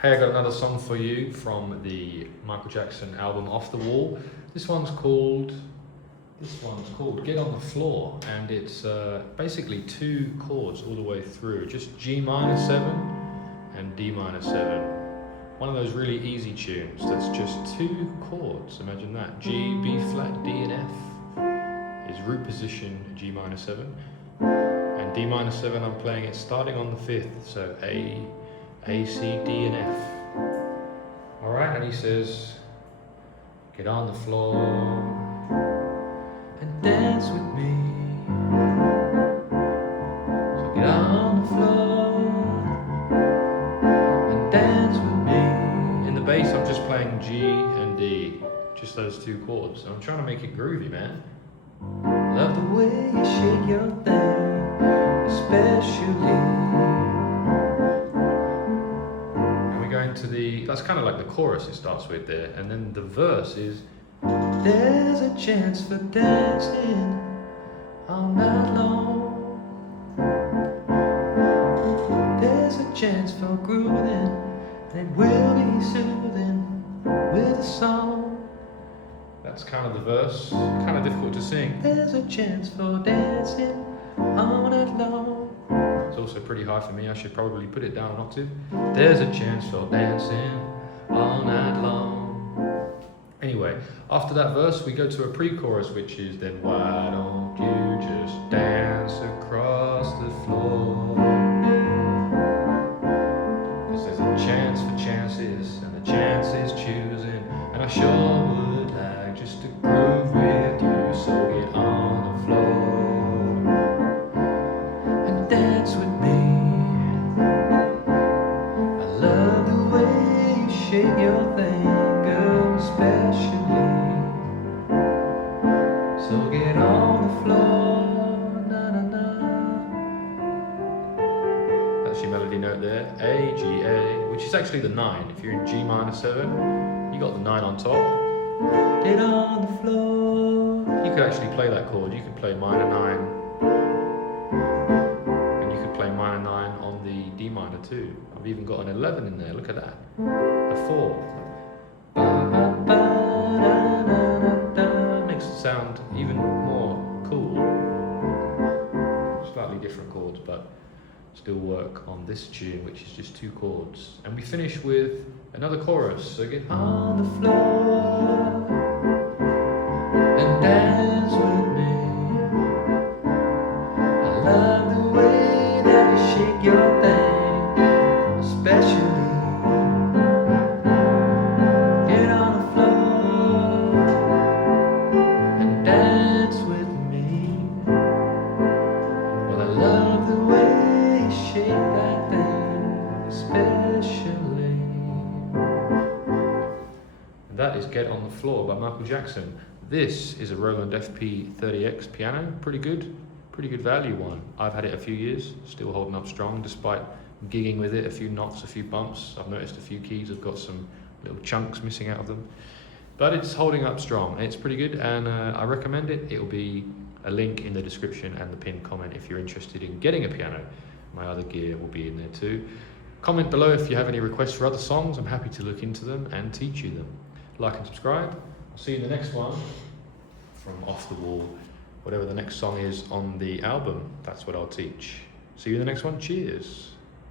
Hey, I got another song for you from the Michael Jackson album Off the Wall. This one's called Get on the Floor, and it's basically two chords all the way through, just G minor 7 and D minor 7. One of those really easy tunes that's just two chords. Imagine that. G, B flat, D and F is root position G minor 7, and D minor 7 I'm playing it starting on the 5th, so A, C, D and F. Alright, and he says, get on the floor and dance with me. So get on the floor and dance with me. In the bass I'm just playing G and D, just those two chords. And I'm trying to make it groovy, man. Love the way you shake your thing, especially. That's kind of like the chorus it starts with there, and then the verse is, there's a chance for dancing all night long. There's a chance for grooving, and it will be soothing with a song. That's kind of the verse, kind of difficult to sing. There's a chance for dancing all night long. It's also pretty high for me, I should probably put it down an octave. There's a chance for dancing all night long. Anyway, after that verse we go to a pre-chorus, which is, then why don't you just dance across the floor? Because there's a chance for chances, and the chance is choosing, and I sure would like just to groove with you, so get on the floor. Dance with me. I love the way you shake your thing, girl, especially. So get on the floor, na na na. That's your melody note there, A, G, A, which is actually the 9. If you're in G minor 7, you got the 9 on top. Get on the floor. You could actually play that chord. You could play minor 9. Minor 9 on the D minor too. I've even got an 11 in there, look at that. A 4. Makes it sound even more cool. Slightly different chords, but still work on this tune, which is just two chords. And we finish with another chorus, so get on the floor and dance with me. I love the way shake your thing, especially. Get on the floor and dance with me. Well, I love the way you shake that thing, especially. And that is Get on the Floor by Michael Jackson. This is a Roland FP-30X piano, pretty good value one. I've had it a few years, still holding up strong despite gigging with it, a few knocks, a few bumps. I've noticed a few keys have got some little chunks missing out of them, but it's holding up strong. It's pretty good, and I recommend it. It'll be a link in the description and the pinned comment if you're interested in getting a piano. My other gear will be in there too. Comment below if you have any requests for other songs. I'm happy to look into them and teach you them. Like and subscribe. I'll see you in the next one from Off the Wall. Whatever the next song is on the album, that's what I'll teach. See you in the next one. Cheers.